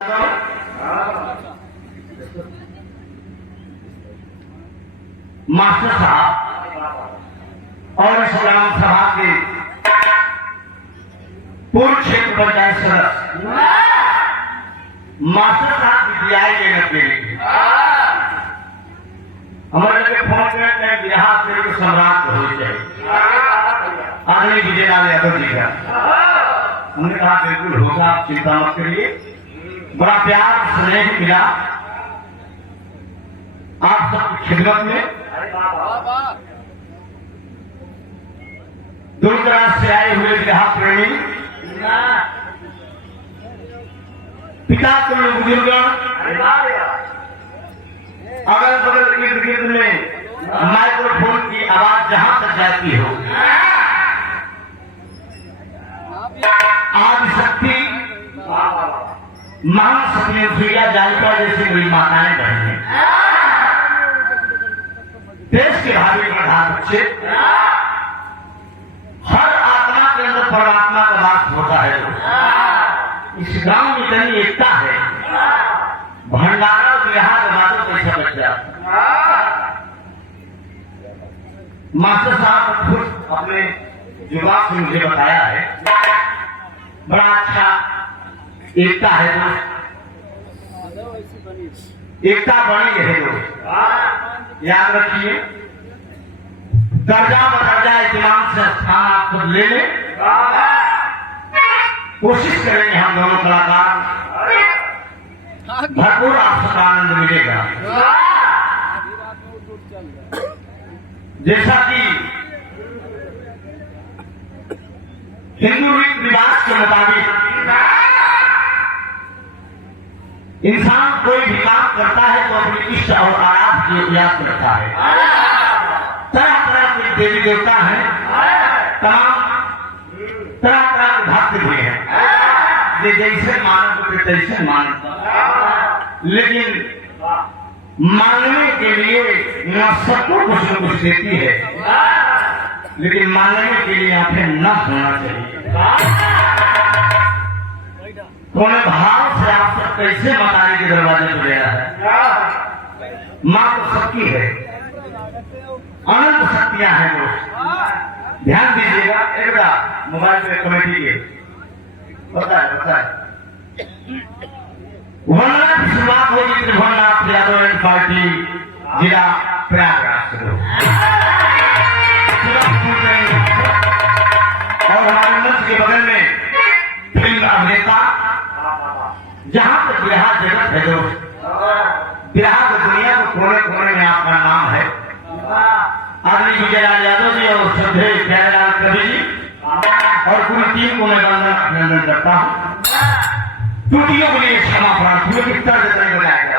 Master साहब और सलाम सभा के पूर्व क्षेत्र पंचायत सदस्य मास्टर साहब विद्यालय के नब्बे हमारे लगे फोन करते हैं बिहार के सम्राट हो जाए आदमी विजयलाल यादव जी का। हमने कहा बिल्कुल होगा, आप चिंता मत करिए। बड़ा प्यार स्नेह मिला आप सबकी खिदमत में। दूर दराज से आए हुए बिहार प्रेमी पिता तुल्य बुजुर्गण, अगल बगल इर्द गिर्द में माइक्रोफोन की आवाज जहां तक जाती हो, आदिशक्ति महान सती सुइया जालिका जैसी मेरी माताएं बहनें, देश के भावी प्रधान बच्चे, हर आत्मा के अंदर परमात्मा का वास होता है। इस गांव में इतनी एकता है, भंडारा बिहार जमातो कैसा बच्चा। मास्टर साहब खुद अपने युवा से मुझे बताया है, बड़ा अच्छा एकता है दोस्त, एकता बनी है दोस्त। याद रखिए, दर्जा बदर्जा इत्मीनान से स्थान आप खुद ले लें। कोशिश करेंगे हम दोनों कलाकार, भरपूर आपको आनंद मिलेगा। जैसा कि हिंदू रीति रिवाज के मुताबिक इंसान कोई भी काम करता है तो अपनी इष्ट और आराध की याद करता है। तरह तरह के देवी देवता हैं, तमाम तरह तरह के भक्त भी हैं, ये जैसे मानव के तैसे मानव। लेकिन मानने के लिए न सबको कुछ न कुछ देती है, लेकिन मानने के लिए आंखें न होना चाहिए। कौन भाव से आप सब कैसे मतारी के दरवाजे पर गया है। मां तो सबकी है, अनंत शक्तियां हैं दोस्त। ध्यान दीजिएगा, एक बार मोबाइल पे कमेटी के बताए वंदना की शुरुआत होगी त्रिभुवननाथ यादव एंड पार्टी जिला प्रयागराज से। और हमारे मंच के बगल में फिल्म अभिनेता, जहां तक बिहार जगत है दोस्त, बिहार की दुनिया के कोने कोने में आपका नाम है। आदरणीय विजयलाल यादव जी और श्रद्धेय प्यारेलाल कवि जी और पूरी टीम को मैं वंदन अभिनंदन करता हूँ। त्रुटियों के लिए क्षमा प्रार्थी हूँ, कितना जितना बनाया गया।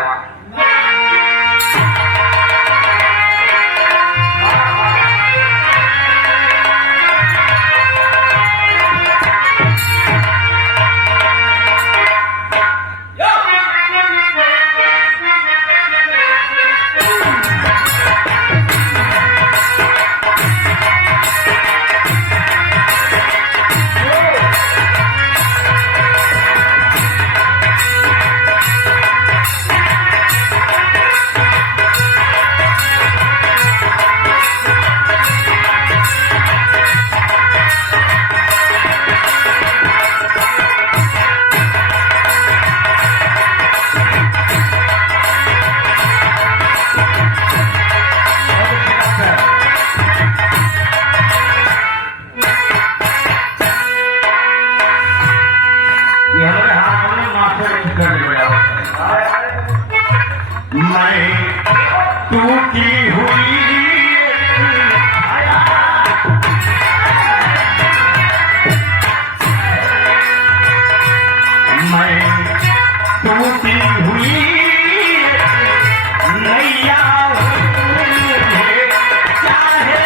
मैं टूटी हुई नैया चाहे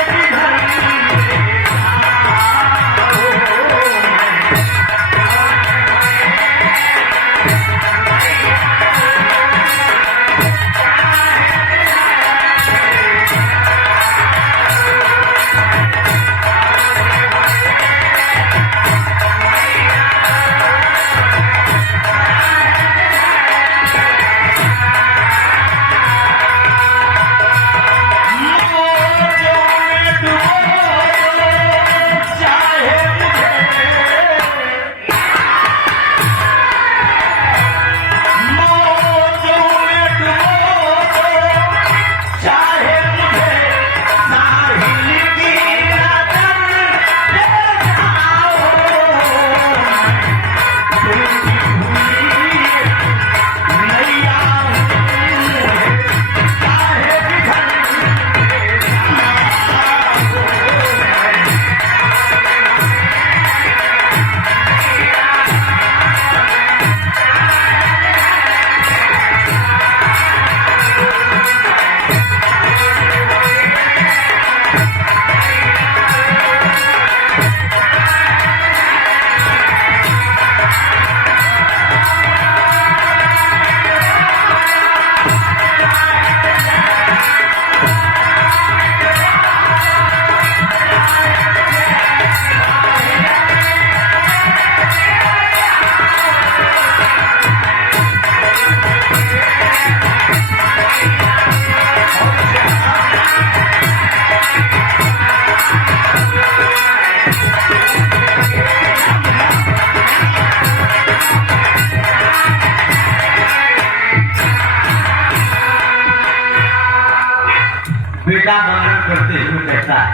पिता वर्णन करते हुए कहता है,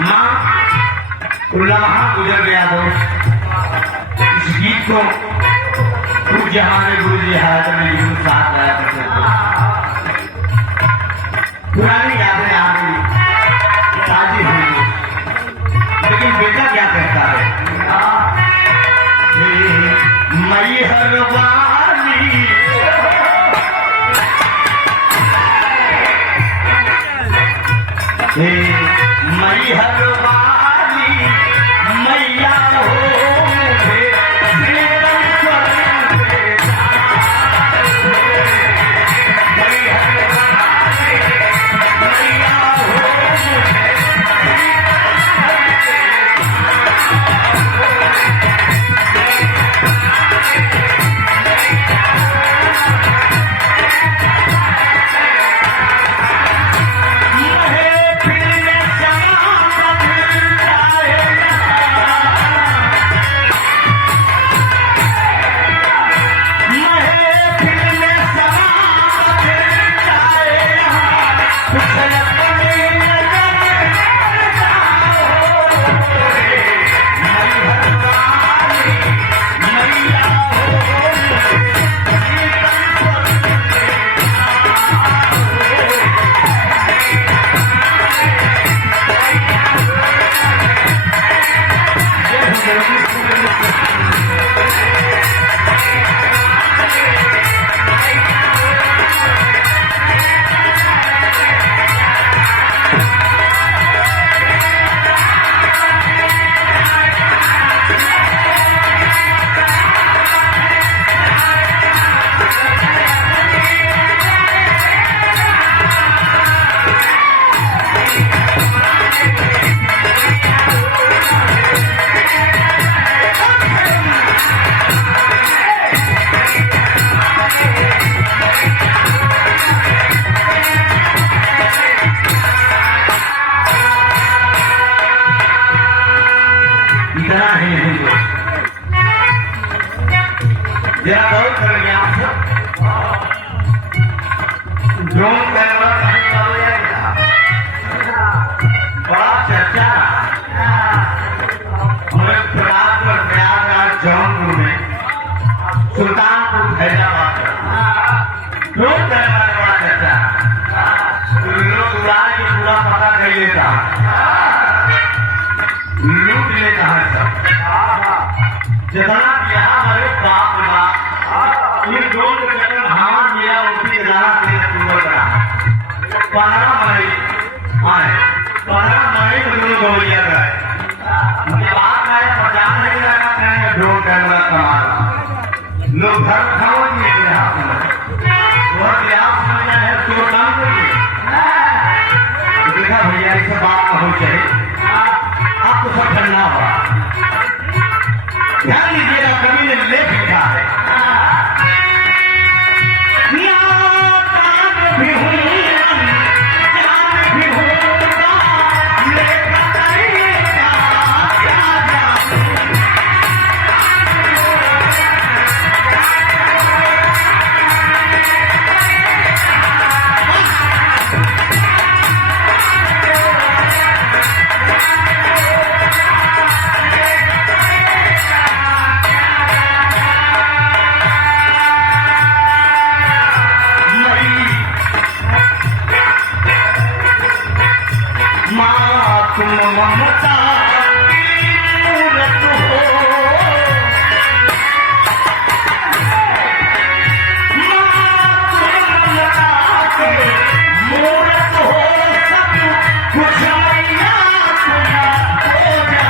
माँ लम्हा गुजर गया दोस्त। इस गीत को पूज्य हमारे गुरु जी हाजर साथ गाया करते थे। पुरानी यादें आ गई, ताजी हुई, लेकिन बेटा क्या कहता है, मई हर वाली मई हर वाली मैया हो बड़ा चर्चा जौनपुर में सुल्तानपुर फैजाबाद लोग बड़ा चर्चा लोग उड़ाने की पूरा पता कर लेता लूट लेता है सब जितना यहाँ हमारे बाप ये लोग धान मिला उनकी गाना करा 15 मई आए 15 मई को लोग गौलिया गए बात है 50 नहीं लगा कहेंगे ड्रोन कैमरा कमाल लोग घर खाओ नहीं लिहाज वह लिहाज समझना है तो काम करिए देखा भैया इससे बात हो चाहिए आपको सब करना होगा ध्यान दीजिएगा कवि ने लेख लिखा है ममता मूरत हो सब कुछ मैया हो जा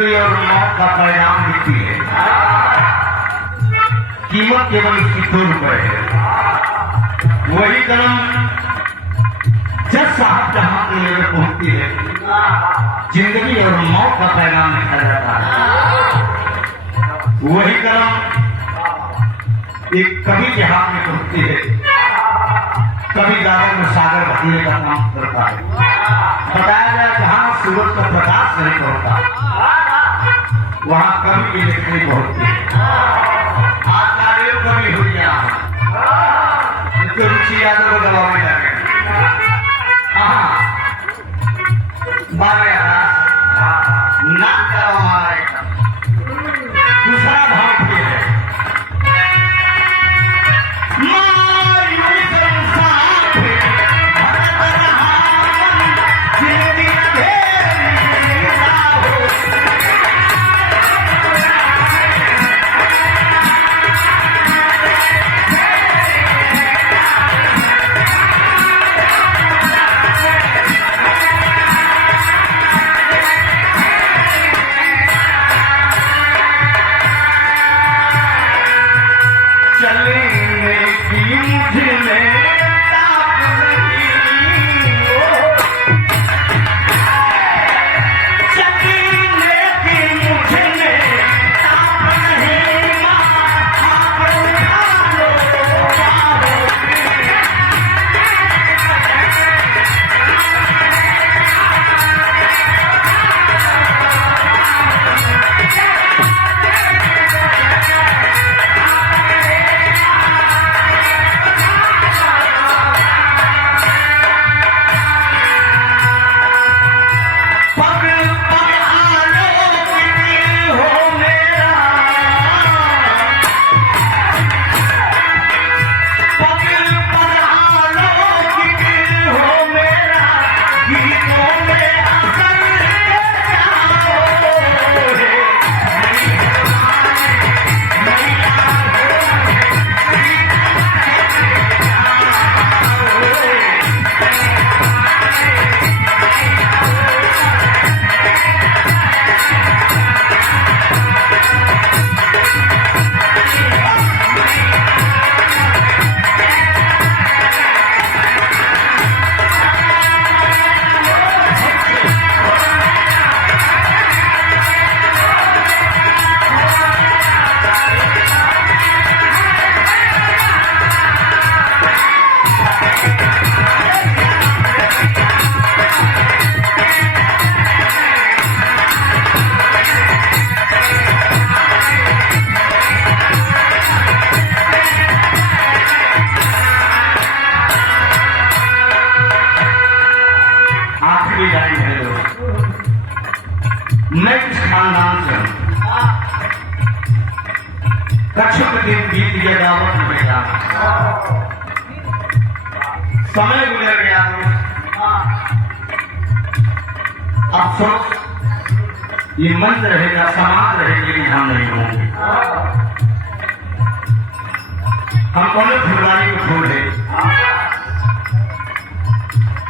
जिंदगी और मौत का परिणाम लिखती है। कीमत केवल इसकी 2 रुपए है। वही कलम जज साहब जहां के लिए पहुंचती है, जिंदगी और मौत का परिणाम लिखा जाता है। वही कलम एक कवि के हाथ में पहुंचती है, कवि गागर में सागर भरने का काम करता है। बताया गया जहां सूरज का प्रकाश नहीं पहुंचता, वहां कवि की लिखनी पहुंचती है। आज का कवि हो गया, इसको रुचि यादव को दबाने लगे। नाक का हमारा दूसरा भाव भी है। मैं किस खानदान से हूं? कच्छप दिन बीत गया, दावत में बैठा, समय गुजर गया। अफसोस ये मंच रहेगा, समाज रहेगी, लेकिन हम नहीं होंगे। हम कौन फुलवारी को छोड़ दे,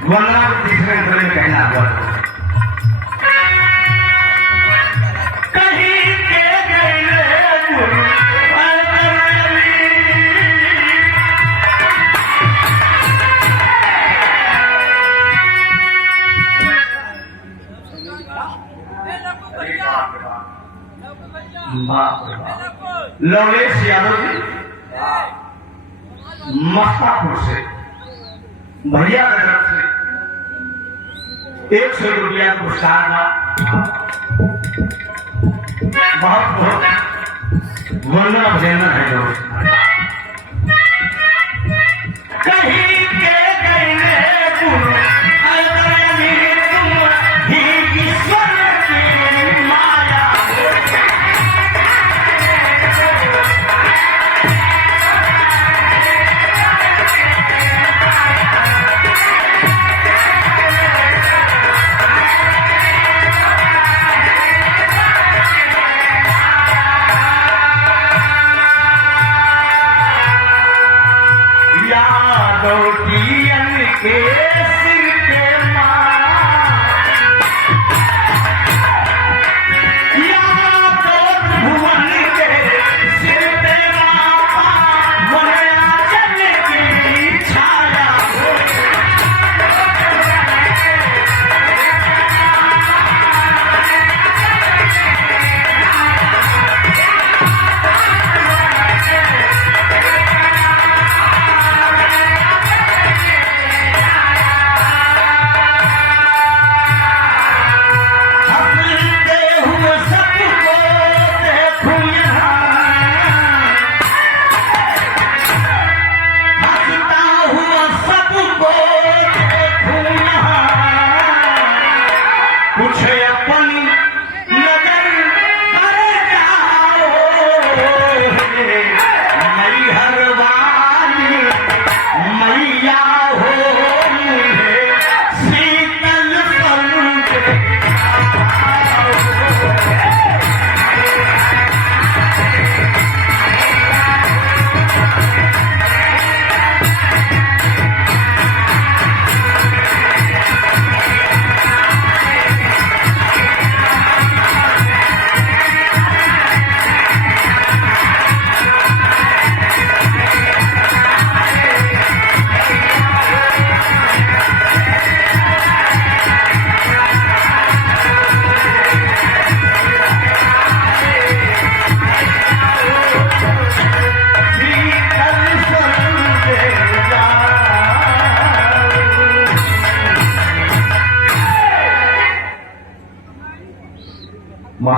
वरना तीसरे घंटे में कहना हुआ लवलेश यादव जी मस्तापुर से भैया की तरफ से 100 रुपया पुरस्कार का बहुत बहुत वंदना अभिनंदन है। दोस्त कहीं के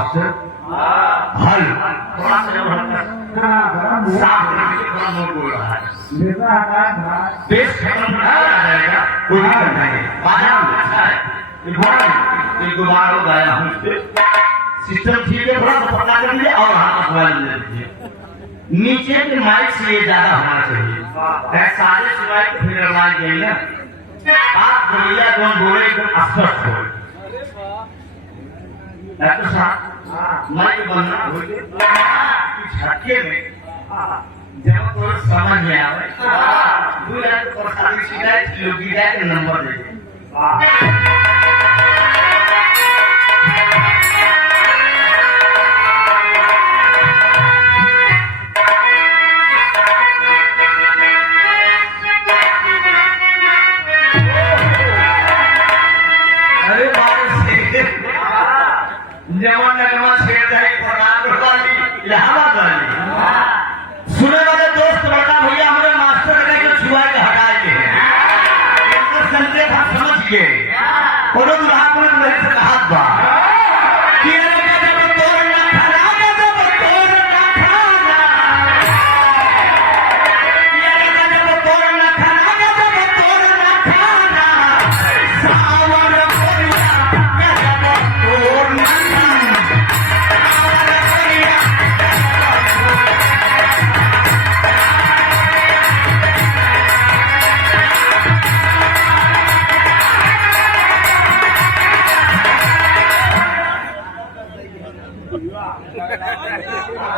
मास्टर हल थोड़ा सा जब साफ करने के थोड़ा मोड़ बोल रहा है पेश खत्म आ जाएगा कोई दिक्कत नहीं बाजार में अच्छा है एक दो बार हो गया हूँ सिस्टम ठीक है थोड़ा सा पता कर लीजिए और हाथ मोबाइल ले लीजिए नीचे के माइक से ये ज्यादा होना चाहिए सारे सिवाय तो फिर आवाज गई ना आप बोलिया कौन बोले एकदम स्पष्ट हो डॉक्टर साहब माइक बनना हो झटके में जब तो समझ में आवे दो यार तो प्रसादी शिकायत योगी जाए के नंबर दे सुने वाले दोस्त बड़का भैया हमारे मास्टर ने जो छुआ के हटाए के संकेत हम समझ गए और हाथ बा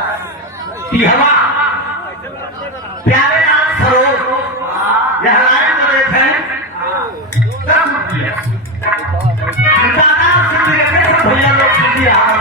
हवा प्यारे नाम सरोज यह थे दादा भैया लोग भैया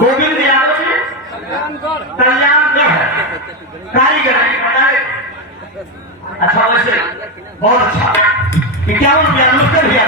गोविंद यादव जी कल्याणगढ़ है कारीगर है अच्छा वैसे बहुत अच्छा 51 रुपया नमस्कार भैया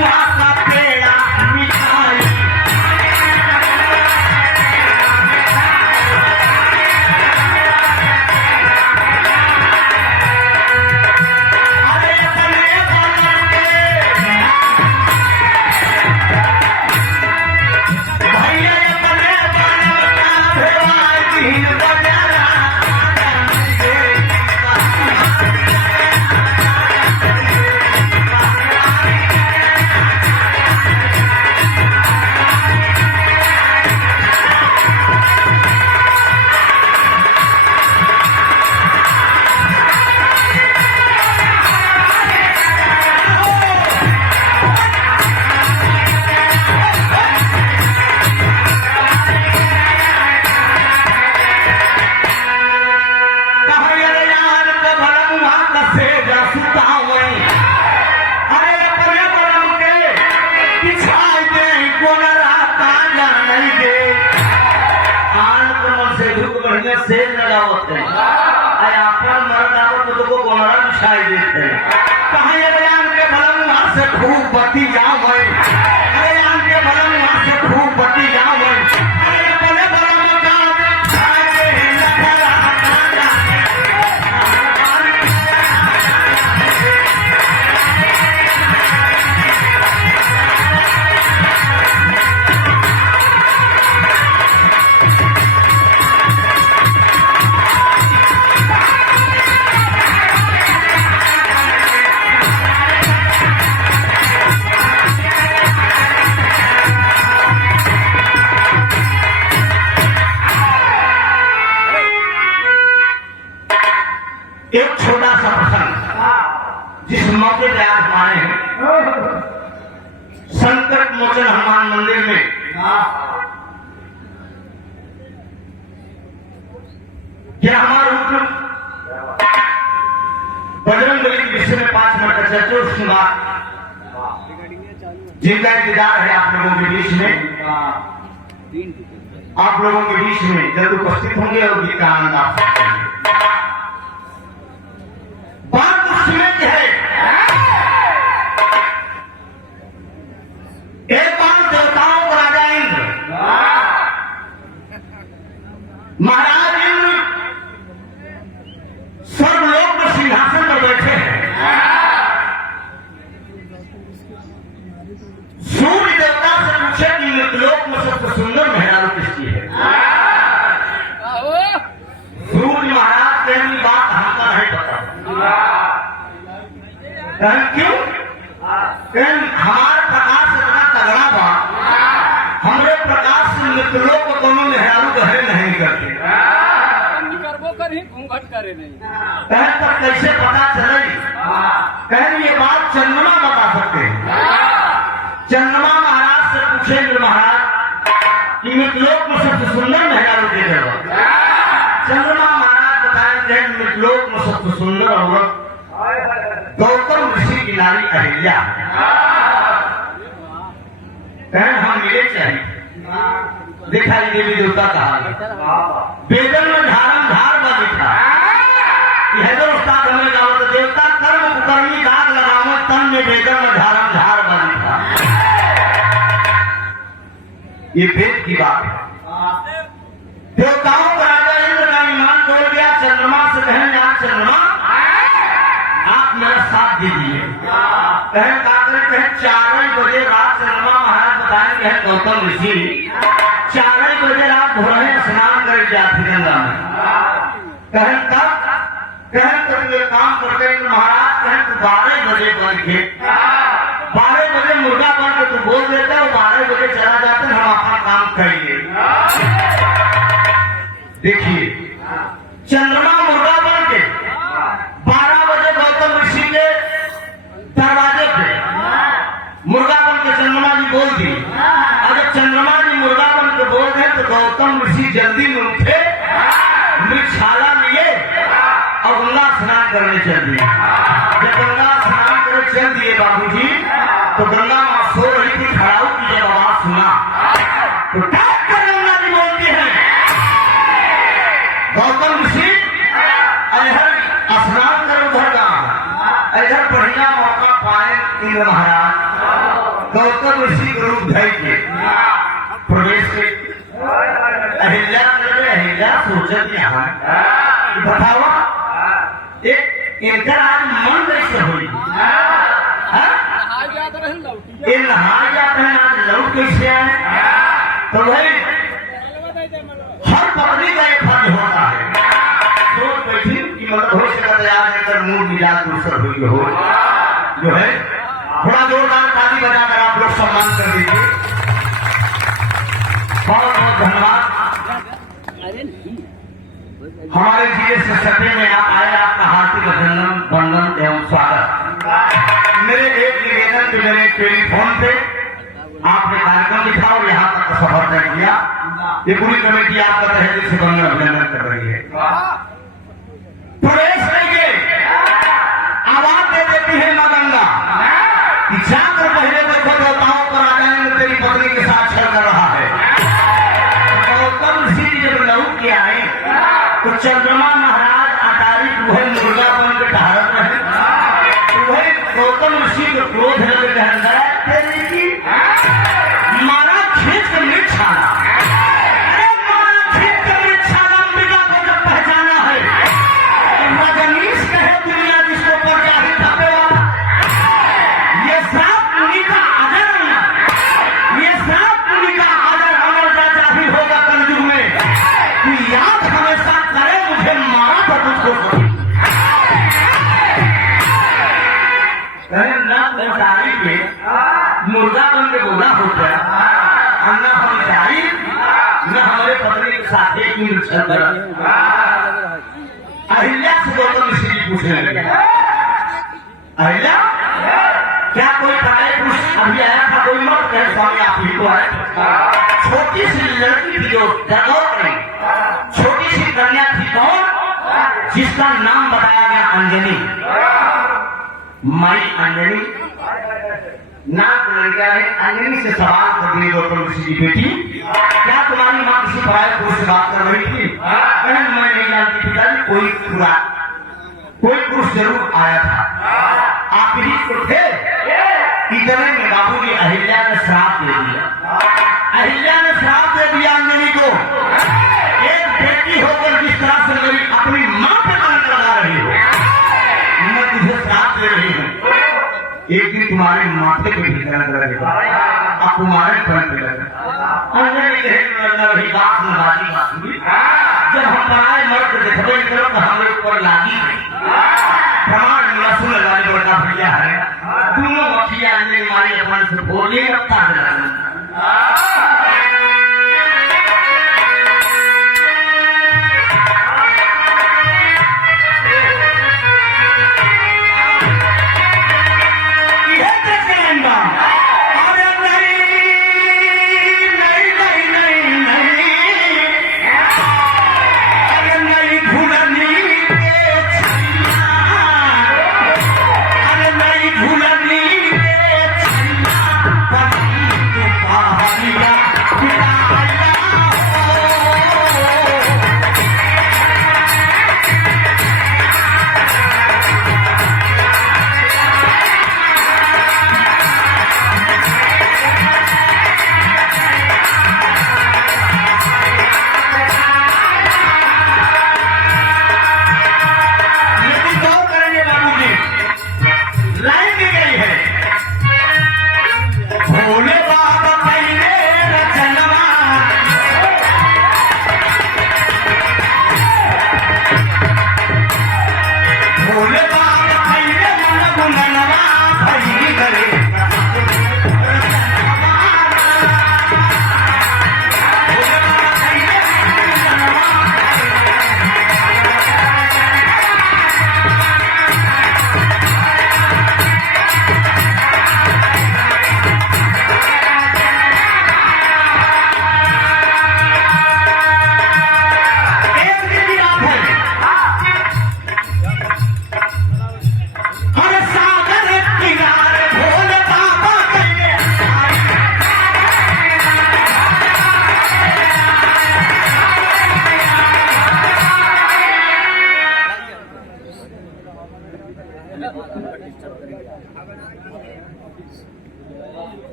बलुआ का पेड़ा मिठाई से लगावत है अपन मर्द आवत तो गोमरा बिछाई देते कहां ये बयान के भलम वहां से खूब बती जाओ भाई अरे आन के भलम वहां से खूब बती जाओ भाई अरे बड़े भलम का आगे लखरा एक छोटा सा प्रसंग जिस मौके पे आज हमारे हैं संकट मोचन हनुमान मंदिर में क्या हमारे ऊपर बजरंग बली के विषय में 5 मिनट का चर्चा उसके बाद जिनका इंतजार है आप लोगों के बीच में आप लोगों के बीच में जरूर उपस्थित होंगे और गीत का आनंद आप सकते हैं। बात उसमें है एक बार देवताओं का राजा इंद्र महाराज इंद्र स्वर्गलोक में सिंहासन पर बैठे हैं। सूर्य देवता से पूछे कि मृतलोक में सबसे सुंदर मेहरारू किसकी है। सूर्य महाराज कहने की बात हमका नहीं पता क्यों हमारे प्रकाश इतना तगड़ा बा हमरे प्रकाश से मृतलोक को कोनो मेहरारू कहे नहीं करते घूंघट करे नहीं कहे पर कैसे पता चले कहे ये बात चंद्रमा बता सकते हैं। चंद्रमा महाराज से पूछेंगे महाराज कि मृतलोक में सबसे सुंदर मेहरारू के जगह चंद्रमा महाराज बताएंगे मृतलोक में सबसे सुंदर औरत गौतम ऋषि की नारी अहिल्या हम मिले चाहिए देखा ये देवी देवता कहा वेदन में धारम धार व लिखा हैदर उस्ताद हमें गाँव तो देवता कर्म कुकर्मी दाग लगाओ तन में वेदन में धारम धार व लिखा ये वेद की बात है। देवताओं का राजा इंद्र का ईमान तोड़ गया चंद्रमा से कहने आप चंद्रमा आप मेरा साथ दीजिए कहे कहे 4 बजे रात चंद्रमा महाराज बताएंगे है गौतम ऋषि 4 बजे रात भोरे स्नान कर जाती गंगा में कहे तब कहे तो ये काम करते महाराज कहे तू 12 बजे बन के 12 बजे मुर्गा बन के तू बोल देता 12 बजे चला जाते हम अपना काम करिए। देखिए चंद्रमा मुर्गा बन के 12 बजे गौतम ऋषि के दरवाजे पे मुर्गा बन के चंद्रमा जी बोल दी। अगर चंद्रमा जी मुर्गा बन के बोल रहे तो गौतम ऋषि जल्दी में उठे मृगशाला लिए और गंगा स्नान करने चल दिए। जब गंगा स्नान करने चल दिए बाबूजी तो गंगा मां सो रही थी खड़ाऊ की जब आवाज सुना तो डाक कर गंगा जी बोलती है गौतम ऋषि इधर स्नान कर उधर का इधर बढ़िया मौका पाए इंद्र महाराज गौतम ऋषि के रूप धर के प्रवेश के अहिल्या सोचत यहाँ बताओ एक इनका आज मन कैसे हुई ये नहा जाते हैं आज लौट कैसे आए तो भाई हर पत्नी का एक फर्ज होता है सोच बैठी कि मतलब हो सकता है आज अगर मूड मिजाज दूसर हुई हो जो है थोड़ा जोरदार ताली बजाकर आप लोग सम्मान कर दीजिए बहुत बहुत धन्यवाद हमारे जिले से सटे में आप आए आपका हार्दिक अभिनंदन वंदन एवं स्वागत मेरे एक निवेदन पे मेरे टेलीफोन पे आपने कार्यक्रम लिखा और यहाँ तक सफर तय किया ये पूरी कमेटी आपका तहे दिल से वंदन अभिनंदन कर रही है प्रवेश करके आवाज दे देती है मां गंगा कि जाकर पहले देखो देवताओं पर आ जाएंगे तेरी पत्नी के साथ छल कर रहा है गौतम ऋषि जब लहू के आए तो चंद्रमा महाराज अटारी वह मुर्गा बन के टहरत रहे वही गौतम ऋषि को क्रोध है तेरी की मारा खेत का मृत छाना मारा खेत का मृत छाना अंबिका को जब पहचाना है रजनीश कहे दुनिया जिसको पर जाहि थपे वाला ये श्राप मुनि का आदर ये श्राप मुनि का आदर अमर जाता ही होगा कलयुग में कि याद हमेशा करे मुझे मारा तो तुझको सारी पे मुर्गा बन के बोला हो गया न हम जारी न हमारे पत्नी के साथ एक मिनट अहिल्या से गौतम ऋषि जी पूछने लगे अहिल्या क्या कोई पढ़ाई पुरुष अभी आया था कोई मत कहे स्वामी आप ही को आए छोटी सी लड़की थी जो छोटी सी कन्या थी कौन जिसका नाम बताया गया अंजनी माई अंजनी नाक लड़का है अंजनी से सवाल कर दिए गौतम ऋषि की बेटी क्या तुम्हारी माँ किसी पराये पुरुष से बात कर रही थी बहन मैं नहीं जानती पिताजी कोई पुरुष जरूर आया था आप ही तो थे इतने में बाबू जी अहिल्या ने श्राप दे दिया अहिल्या ने श्राप दे दिया अंजनी को एक बेटी होकर जिस तरह से मेरी अपनी माँ पे कलंक लगा रही हो मैं तुझे श्राप दे रही हूँ एक दिन तुम्हारे माथे पे भी कलंक लगेगा अब तुम्हारे पर पे लगेगा वही बात में बात हुई जब हम पराए मर्द देखते करो तो हमारे ऊपर लागी प्रमाण लहसुन लगाने बड़ा भैया है दोनों मछलियां अंजनी मारी अपन से बोली रखता है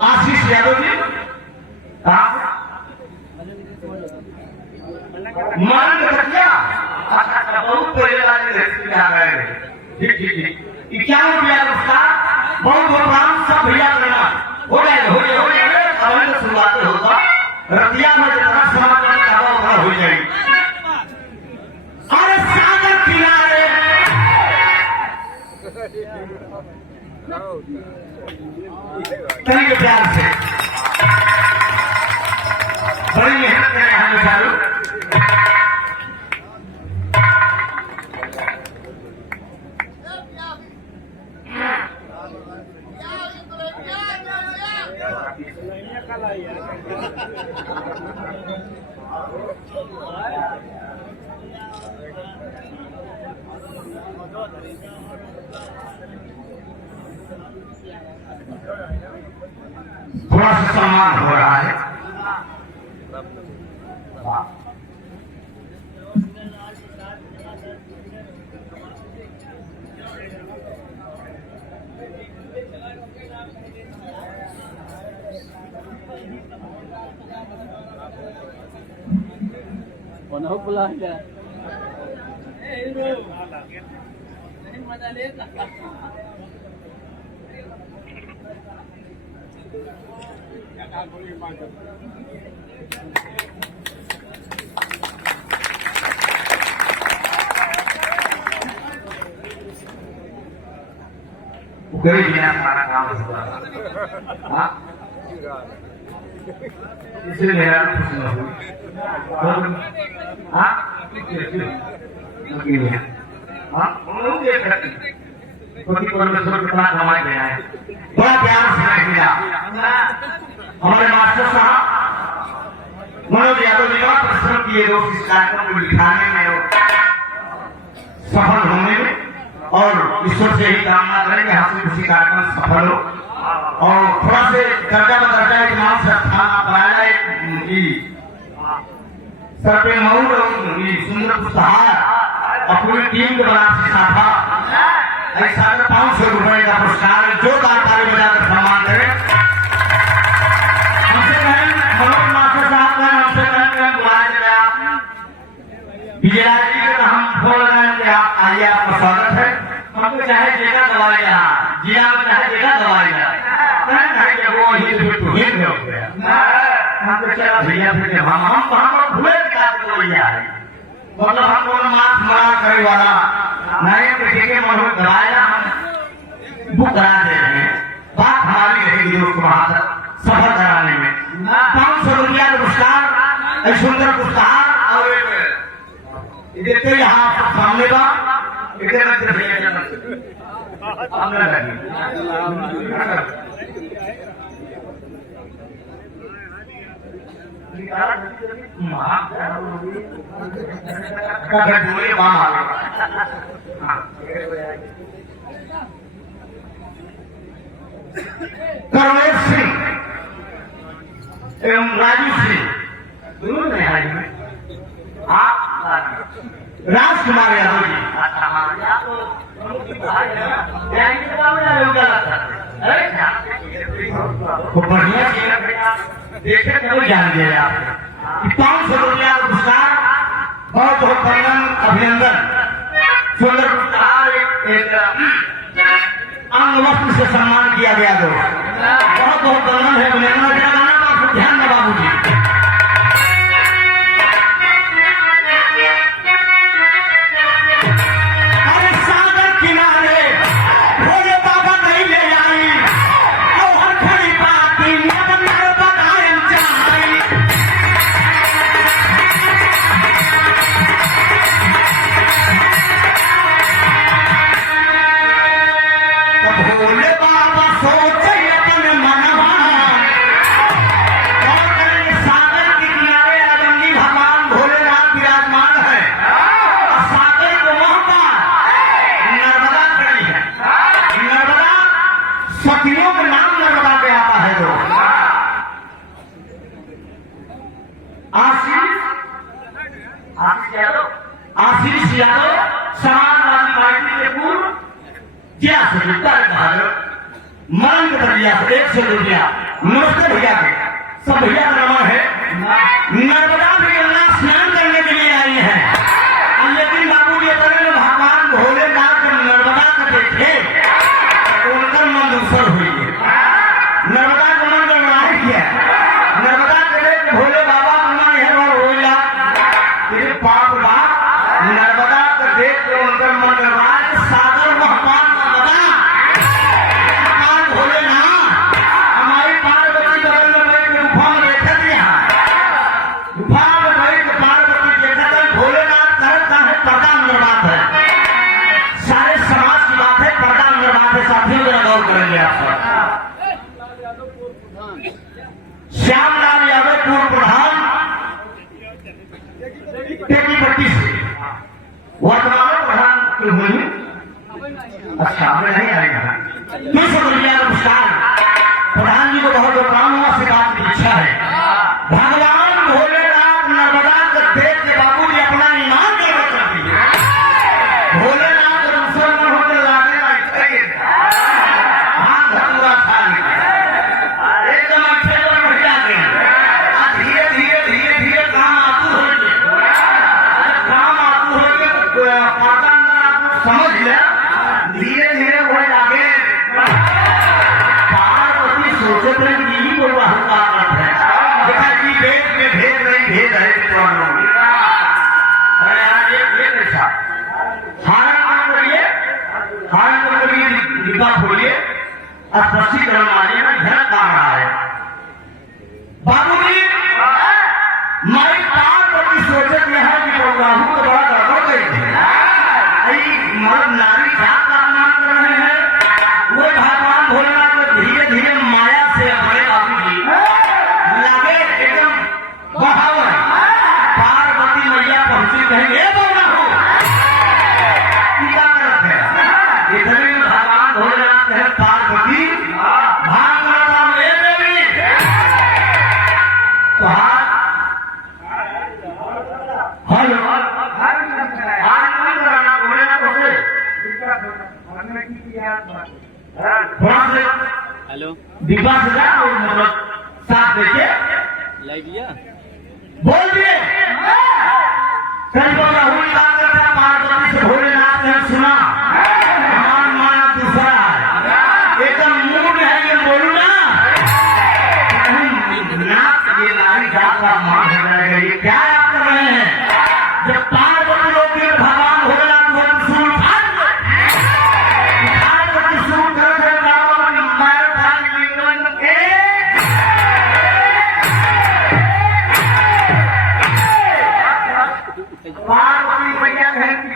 आशीष यादव जी मान रखिया बहुत पहले वाले रेसिपी आ गए। ठीक ठीक ठीक क्या हो गया उसका बहुत प्रोग्राम सब भैया करना हो गए समय शुरुआत होगा रतिया में जितना समाज का हो जाएगी। अरे सागर किनारे तरीके प्यार से बड़ी मेहनत करें हम चालू थोड़ा सा सम्मान हो रहा है। हमारा काम इसलिए मेरा कितना कमाई गया है बड़ा प्यार से किया हमारे मास्टर साहब मनोज यादव जी का परिश्रम किए लोग इस कार्यक्रम को लिखाने में सफल होने में और ईश्वर से ही कामना करें कि हंसी खुशी कार्यक्रम सफल हो और थोड़ा से दर्जा बदर्जा एक नाम से स्थान बनाया सर पे मऊर सुंदर पुस्तहार और पूरी टीम के बड़ा शाखा ऐसा 500 रुपए का पुरस्कार जोरदार ताली बजाकर सम्मान करें। हमसे कहें मनोज मास्टर साहब का हमसे कहें बुलाया विजयराज जी का हम बोल रहे हैं कि आप आइए आपका स्वागत है। हमको चाहे जगह दवाई यहाँ जिला में चाहे जगह दवाई वो ही हो गया हमको चला भैया फिर हम भूले मतलब हम लोग मास्क मरा करे वाला नहीं किसी के मन में दवाया हम बुक करा दे रहे हैं। बात हमारी रहेगी उसको वहां तक सफर कराने में 500 रुपया का पुरस्कार सुंदर पुरस्कार और देखते यहाँ सामने का करवेश सिंह एवं राजू सिंह दोनों ने हाल में आप राजकुमार यादव जी बढ़िया देखे कभी जान दिया आपने 500 रुपया का पुरस्कार बहुत बहुत अभिनंदन सुंदर पुरस्कार एक अंग वस्त्र से सम्मान किया गया दो बहुत बहुत धन्यवाद है अभिनंदन ध्यान दें बाबू जी। सतियों का नाम नर्मदा पे आता है जो आशीष यादव समाजवादी पार्टी के पूर्व क्या मरण कर दिया 100 रुपया नमस्ते भैया के सब भैया का नमन है। नर्मदा भी गंगा स्नान करने के लिए आई है, लेकिन बाबू जी अगर भगवान भोलेनाथ जब नर्मदा को देखे तो उनका मन दूसर हुई है। नर्मदा का मन गड़बड़ाई किया, नर्मदा के देख भोले बाबा का मन है और होइला तेरे पाप बाप नर्मदा को देख के उनका मन गड़बड़ाए। सागर भगवान नर्मदा भगवान भोलेनाथ हमारी पार्वती बगल में बैठ के गुफा में बैठे थे, गुफा में बैठ के पार्वती देखा था भोलेनाथ करता है पर्दा अंदर बात है, सारे समाज की बात है, पर्दा अंदर बात है। साथियों जरा गौर करेंगे आप सब। श्यामलाल यादव पूर्व प्रधान टेकीपट्टी से वर्तमान प्रधान क्यों हुई? अच्छा हमें नहीं आएगा। नमस्कार, प्रधान जी को बहुत काम हुआ से बात की इच्छा है। भगवान भोलेनाथ नर्मदा को देख के बाबू जी अपना ईमान गर्व कर दिया। भोलेनाथ मुसलमान होकर लागे हाँ धनुआ खा एकदम अच्छे लोग बढ़ जाते हैं। धीरे धीरे धीरे धीरे काम आतू हो गए, काम आतू हो गए पाता समझ लिया। धीरे धीरे वो आगे पार्वती सोचते थे कि यही कोई हल्का है, देखा कि भेद में भेद नहीं, भेद है डिब्बा खोलिए स्पष्टीकरण मानिए में झलक आ रहा है। बाबू जी मैं पार्वती सोचते हैं कि राहु तो बड़ा गड़बड़ गई थी, मर्द नारी जात का अपमान कर रहे हैं। वो भगवान भोलेनाथ में धीरे धीरे माया से हमारे बाबू जी लगे एकदम बढ़ावा। पार्वती मैया पहुंची कहेंगे बोला हो क्या करत है इतने में भगवान भोलेनाथ है पार्वती भाग रहा ले देवी तो हाथ हेलो हाथ नहीं कराना भोलेनाथ से हेलो डिब्बा से जा और मतलब साथ देके लाइव लिया बोल दिए कहीं को राहुल बात करता पार्वती से भोलेनाथ ने सुना हमारा माना दूसरा है एकदम मूड है ये बोलू ना नाक ये नारी जात का मान है ये क्या आप कर रहे हैं। जब पार्वती लोग भगवान भोलेनाथ को त्रिशूल उठा त्रिशूल कर पार्वती मैया कहे कि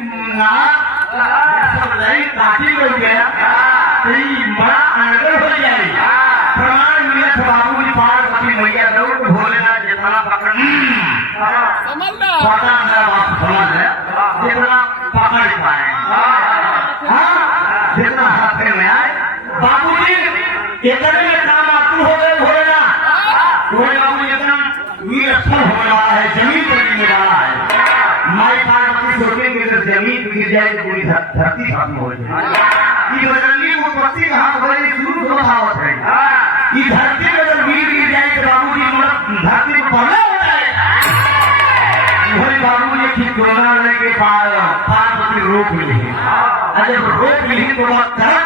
सब लड़ी काटी हो गया बड़ा अनगर हो जाए। प्रमाण मिले थे बाबू जी पार्वती मैया दौड़ भोलेनाथ जितना पकड़ पता समझ है जितना पकड़ पाए जितना हाथ में आए। बाबू जी इतने में काम आतू हो गए भोलेनाथ भोले बाबू एकदम वीर स्थल होने वाला है, जमीन पर गिरने वाला है। माई पार्वती सोचेंगे तो जमीन गिर जाए तो पूरी धरती खत्म हो जाए। ये बदलनी उत्पत्ति कहाँ हो रही शुरू से बहावत है। ये धरती में अगर गिर जाए तो बाबू जी धरती को पहले हो जाएगा। वही बाबू जी ठीक कोरोना होने के पार्वती रोक ली, जब रोक ली तो वह तरह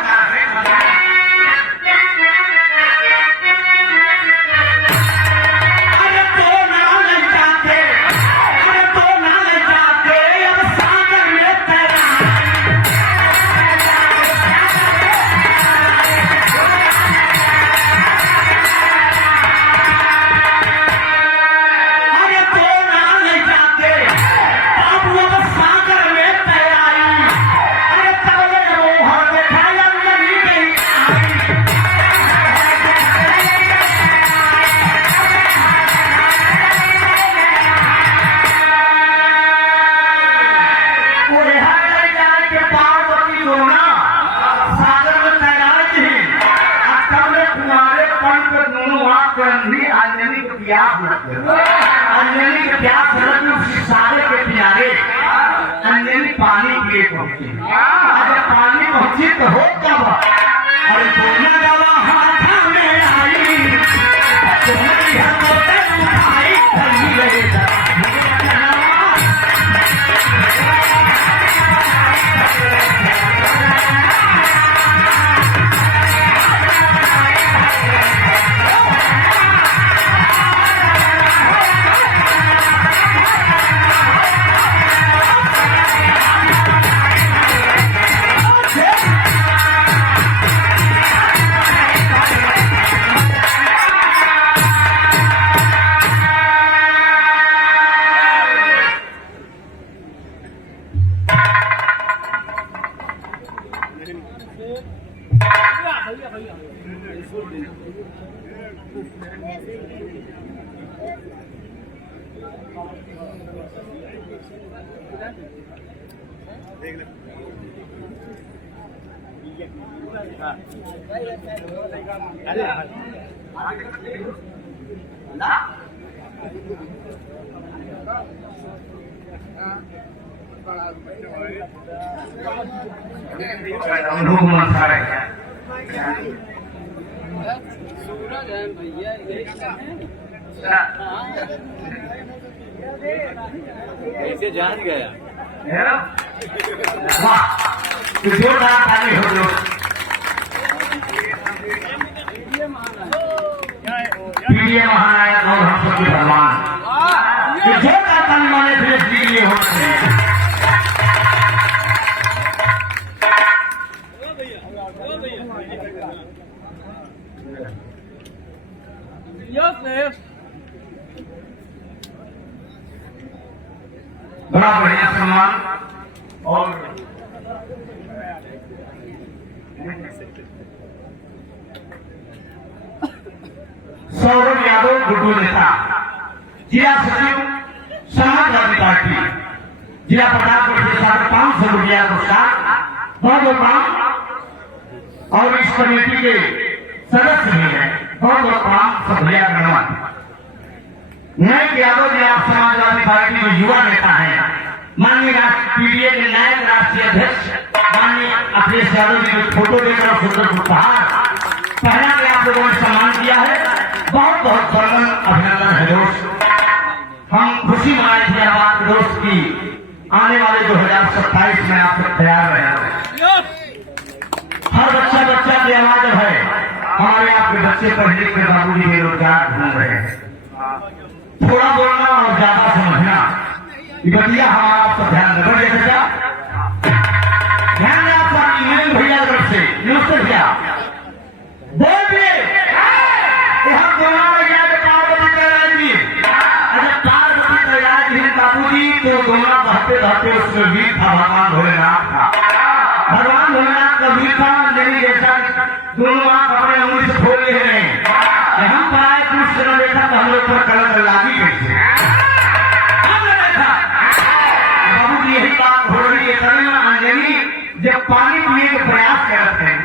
अंजलि के प्यास सारे के किनारे अंजलि पानी पिए पहुंची। अगर पानी पहुंची तो हो कब? अरे सोना गवा हाथ में आई सूरज है भैया कैसे जान गया वाह जोरदार ताली हो जो प्रिय महानायक और हम सबके भगवान ये जोरदार ताली माने देश के लिए होते हैं बड़ा बढ़िया सम्मान और सौरभ यादव गुड्डू नेता जिला सचिव समाजवादी पार्टी जिला प्रधान परिषद 500 रुपया पुरस्कार बहुत बहुत प्रणाम और इस कमेटी के सदस्य भी हैं बहुत बहुत प्रणाम सब भैया धन्यवाद। नायक यादव जी आप समाजवादी पार्टी के युवा नेता हैं माननीय पीडीए के नायक राष्ट्रीय अध्यक्ष माननीय अखिलेश यादव जी की फोटो देकर सुंदर उपहार पहना के आप लोगों ने सम्मान किया है बहुत बहुत धन्यवाद अभिनंदन है दोस्त। हम खुशी मनाए थे हमारे दोस्त की आने वाले 2027 में आप सब तैयार रहे हर बच्चा बच्चा की आवाज है हमारे आपके बच्चे पढ़ने के बाबूजी बेरोजगार घूम रहे हैं थोड़ा बोलना और ज्यादा समझना बतिया हमारा आपका ध्यान रखो बेटा ध्यान में आपका ईमेल भैया तरफ से नमस्ते भैया बोलिए हम दोनों भैया के पार्वती तैयार जी अगर पार्वती तैयार जी बाबू जी तो दोनों बहते बहते उसमें वीर था भगवान भोलेनाथ था भगवान भोलेनाथ का वीर था मेरी जैसा दोनों आप अपने उंगली से खोल ले रहे हैं हम पराए कुछ समय देखा तो हम लोग पर कलर लागी कैसे हमने देखा बाबू जी यही बात हो रही है अंजलि जब पानी पीने का प्रयास करते हैं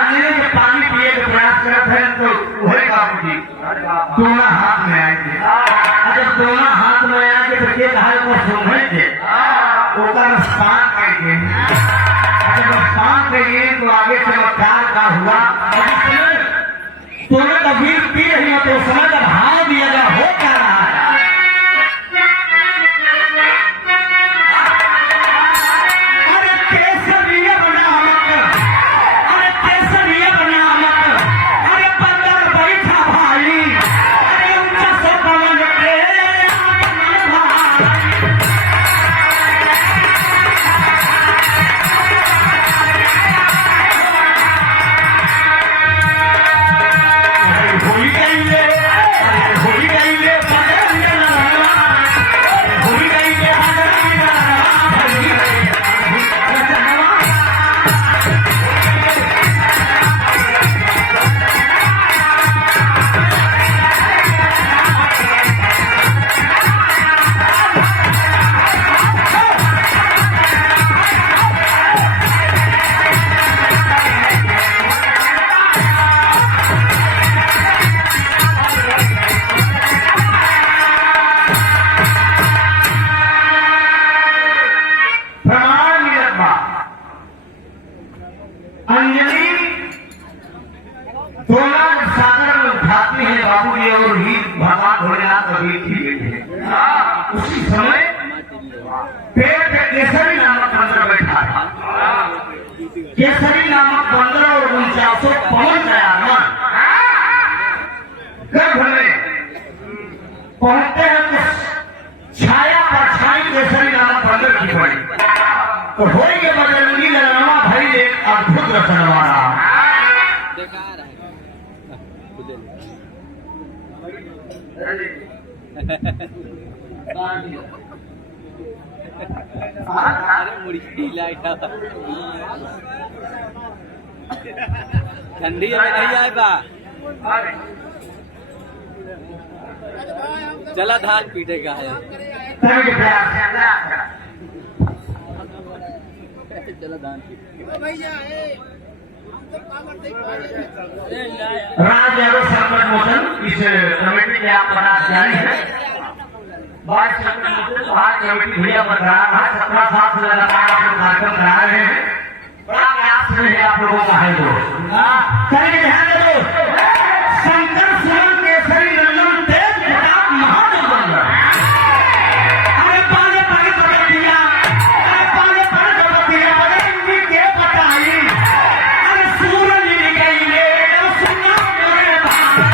अंजलि जब पानी पीने का प्रयास करते हैं तो वही बाबू जी दोनों हाथ में आएंगे जब दोनों हाथ में आएंगे तो एक हाथ को सुनेंगे ऊपर स्थान करेंगे जब स्थान करेंगे तो आगे चमत्कार का हुआ तुम्हें कभी पी रही हो तो समय का भाव दिया जा हो क्या रहा है अरे केसरिया बना मत अरे केसरिया बना मत अरे बंदर बैठा भाई अरे ऊंचा से पवन के होली गई उसी समय पेड़ पे केसरी नामक बंदर बैठा था। केसरी नामक बंदर और 49 पवन दयाल गर्भ में पहुंचते हैं तो छाया पर छाई केसरी नामक बंदर की पड़ी तो हो के बजरंगी लड़नवा भाई एक अद्भुत रचना वाला ठंडी में नहीं आएगा चला धान पीटे का है। सभी के प्यार से अल्लाह चला धान पीटे राज यादव संकट मोचन इस कमेटी के आप पदार्थ जारी है। 22 संकट मोचन आज कमेटी भैया बन रहा है। 17 साल से लगातार आप लोग कार्यक्रम करा रहे हैं। बड़ा प्रयास है आप लोगों का है जो करेंगे। ध्यान दो, शंकर सुमन केसरी नंदन तेज प्रताप महादेव बन रहा है। अरे पाने पाने पकड़ दिया, अरे पाने पाने पकड़ दिया, अरे इनकी के बताई, अरे सूरज निकल गए सुना मेरे भाई।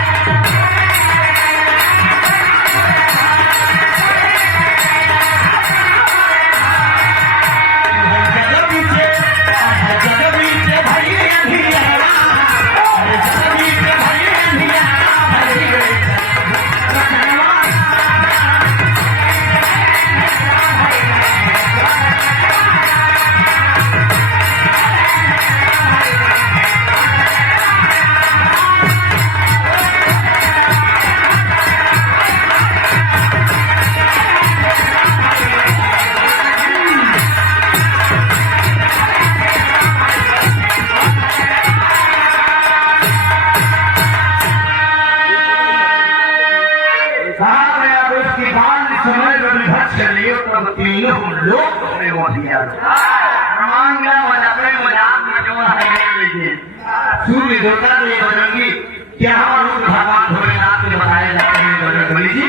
सूर्य देवता के बजरंगी क्या भगवान भोलेनाथ के बताए जाते हैं बजरंगबली जी।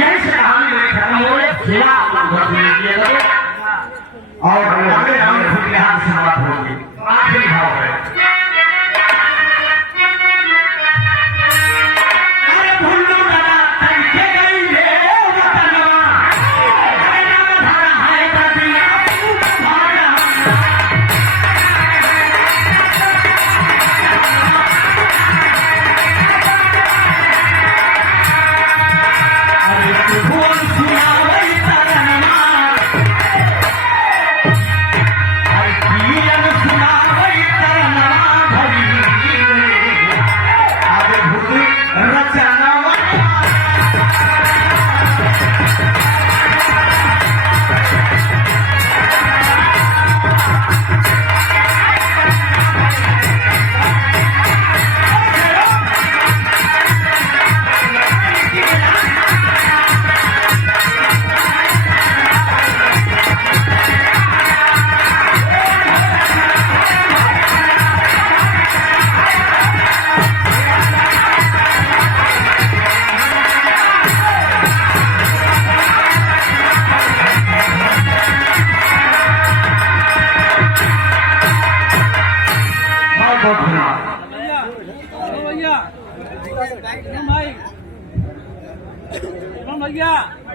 यही से कहानी में खत्म हो गई। सेवा और आगे हम हाथ से बात होगी। आखिरी भाव है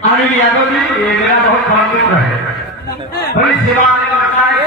अनिल यादव जी। ये मेरा बहुत बड़ा मित्र है। बड़ी सेवा करता है।